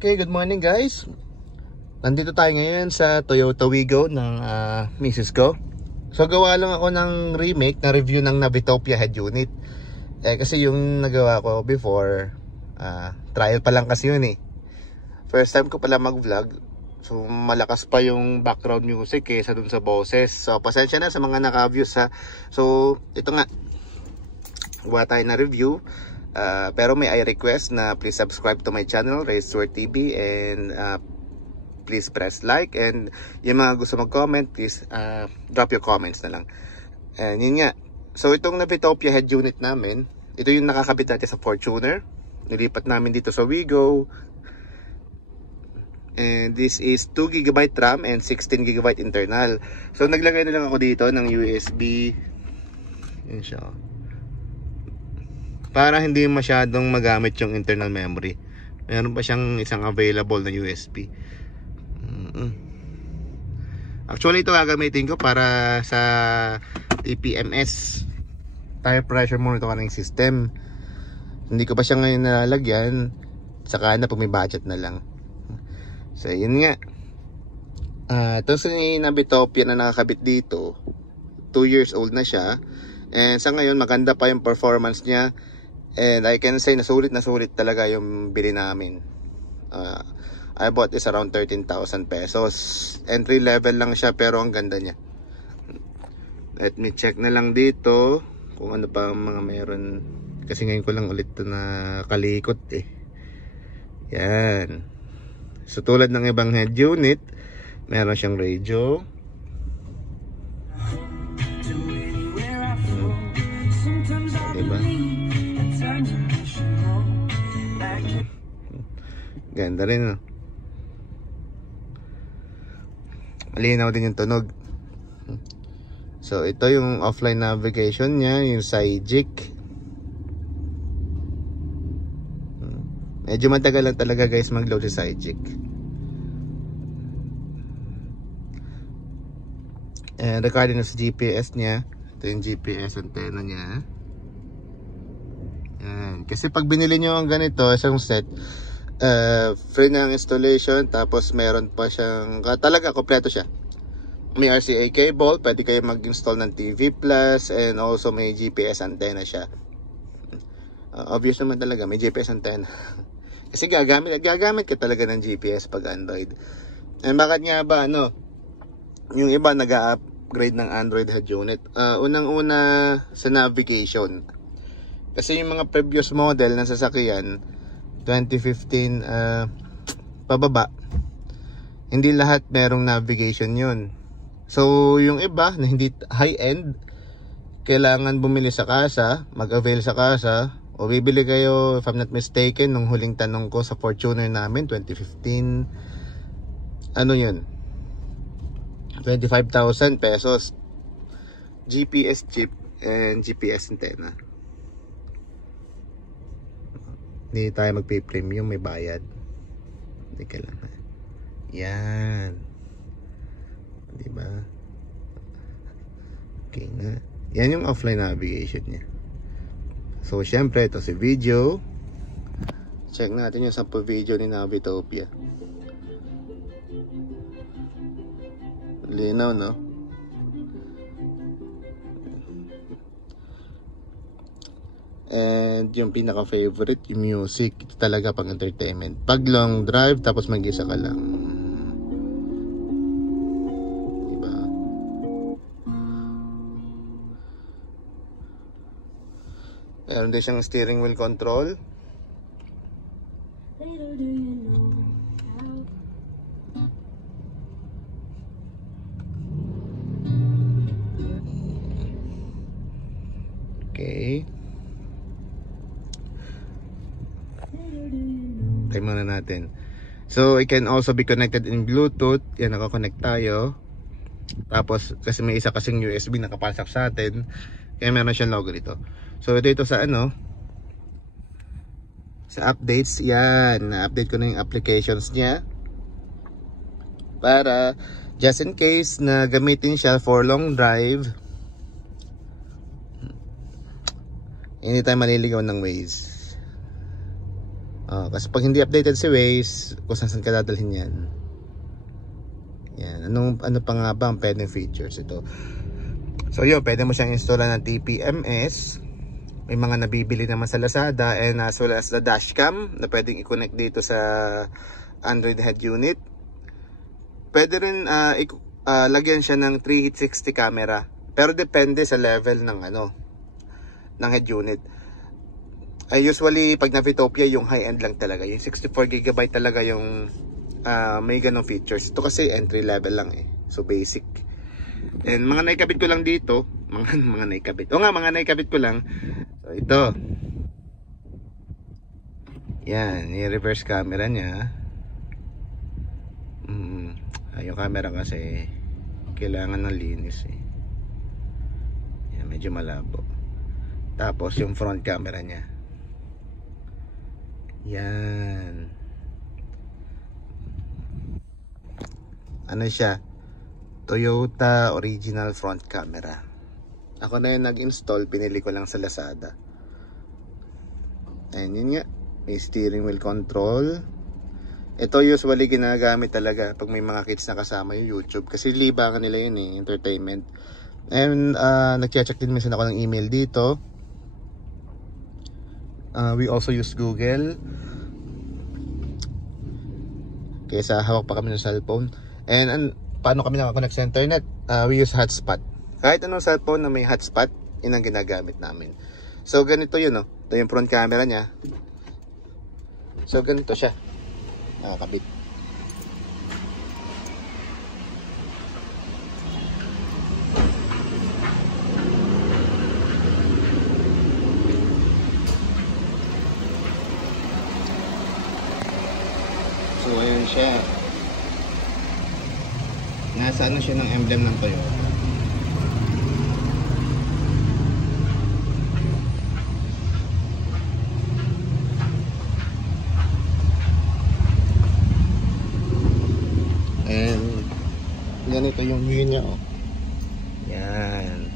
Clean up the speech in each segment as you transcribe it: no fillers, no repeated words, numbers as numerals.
Okay, good morning guys. Nandito tayo ngayon sa Toyota Wigo ng misis ko. So gawa lang ako ng remake na review ng Navitopia head unit. Kasi yung nagawa ko before, trial pa lang kasi yun eh. First time ko pala mag-vlog. So malakas pa yung background music kaysa dun sa boses. So pasensya na sa mga naka-views ha. So ito nga, gawa tayo na review. Pero may I request na please subscribe to my channel, RaceTour TV, and please press like, and yung mga gusto mag-comment, please drop your comments na lang. And yun nga, so itong Navitopia head unit namin, ito yung nakakabit natin sa Fortuner, nilipat namin dito sa Wigo, and this is 2GB RAM and 16GB internal. So naglagay na lang ako dito ng USB, yun siya, para hindi masyadong magamit yung internal memory. Meron pa siyang isang available na USB. Actually ito gagamitin ko para sa TPMS, tire pressure monitoring system. Hindi ko pa siya ngayon nalalagyan, saka na pag may budget na lang. So yun nga, ito sa Navitopia na nakakabit dito, 2 years old na siya. And sa ngayon maganda pa yung performance niya. And I can say na sulit talaga yung bili namin. I bought this around 13,000 pesos. Entry level lang siya pero ang ganda niya. Let me check na lang dito kung ano pa mga meron. Kasi ngayon ko lang ulit ito na kalikot eh. Yan. So tulad ng ibang head unit, meron siyang radio. Diba? Ganda rin, no? Malinaw din yung tunog. So ito yung offline navigation niya, yung Cygic. Medyo matagal lang talaga guys mag-load si Cygic. And recording na sa GPS niya. Ito yung GPS antenna niya. Yan. Kasi pag binili nyo ang ganito, isang set, free na ang installation, tapos meron pa siyang, talaga kompleto siya. May RCA cable, pwede kayo mag-install ng TV Plus, and also may GPS antenna siya. Obvious naman talaga, may GPS antenna. Kasi gagamit ka talaga ng GPS pag Android. And bakit nga ba, yung iba nag-upgrade ng Android head unit? Unang-una sa navigation. Kasi yung mga previous model ng sasakyan 2015 pababa, hindi lahat merong navigation yun. So yung iba na hindi high-end, kailangan bumili sa kasa, mag-avail sa kasa, o bibili kayo, if I'm not mistaken, nung huling tanong ko sa Fortuner namin 2015, ano yun, 25,000 pesos, GPS chip and GPS antenna. Hindi tayo magpay-premium, may bayad. Hindi ka lang. Yan. Diba? Okay na. Yan yung offline navigation niya. So, syempre, ito si video. Check natin yung sample video ni Navitopia. Linaw, no? And yung pinaka favorite, yung music, ito talaga pang entertainment. Pag long drive tapos mag-isa ka lang, diba? Meron din siyang steering wheel control. Okay. Try muna natin. So it can also be connected in Bluetooth. Yan, nakakonect tayo. Tapos kasi may isa kasing USB nakapasak sa atin, kaya meron siyang logo dito. So ito sa sa updates. Yan, na-update ko na yung applications niya para just in case na gamitin siya for long drive, hindi tayo maliligaw ng Waze. Kasi pag hindi updated si Waze, kung saan ka dadalhin yan. Yan. Ano pa nga ba ang pwedeng features ito? So yun, pwede mo siyang installan ng TPMS. May mga nabibili naman sa Lazada, and as well as the dashcam na pwedeng i-connect dito sa Android head unit. Pwede rin lagyan siya ng 360 camera, pero depende sa level ng ng head unit. Usually pag na Vitopia, yung high end lang talaga, yung 64GB talaga yung may ganong features. Ito kasi entry level lang so basic. And mga naikabit ko lang dito, mga naikabit ko lang. So ito, yan, yung reverse camera niya. Yung camera kasi kailangan ng linis yan, medyo malabo. Tapos yung front camera niya, yan, siya, Toyota original front camera. Ako na yung nag-install, pinili ko lang sa Lazada. And yun nga, may steering wheel control. Ito usually ginagamit talaga pag may mga kids na kasama yung YouTube, kasi libangan nila yun entertainment. And nag-check din minsan ako ng email dito. We also use Google kaysa hawak pa kami ng cellphone. And paano kami nakakonect sa internet? We use hotspot. Kahit anong cellphone na may hotspot, yun ang ginagamit namin. So ganito yun, ito yung front camera niya. So ganito siya, nakakabit. So ayan siya, nasa siya ng emblem ng Toyota. And ganito yung view niya, yan.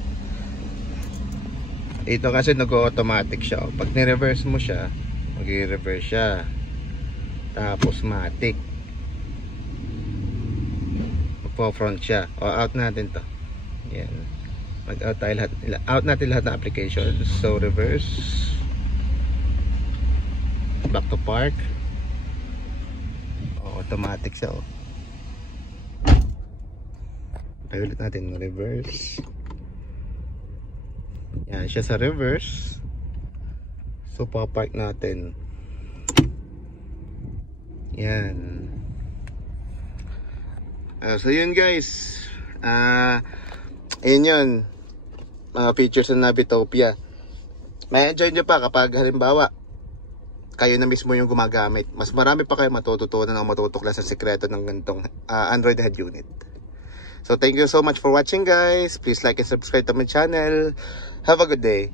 Ito kasi nag-automatic siya, pag ni-reverse mo siya, mag-reverse siya, tapos matic, magpo-front siya. Out natin to, yan, mag-out tayo lahat, out natin lahat ng applications. So reverse, back to park, automatic siya. Ulit natin reverse. Yan siya sa reverse. So pa-park natin. Yan. So yun guys, ayun yun, mga features ng Navitopia. May enjoy nyo pa kapag halimbawa kayo na mismo yung gumagamit. Mas marami pa kayo matututunan o matutuklas sa sekreto ng ganitong Android head unit. So thank you so much for watching guys. Please like and subscribe to my channel. Have a good day.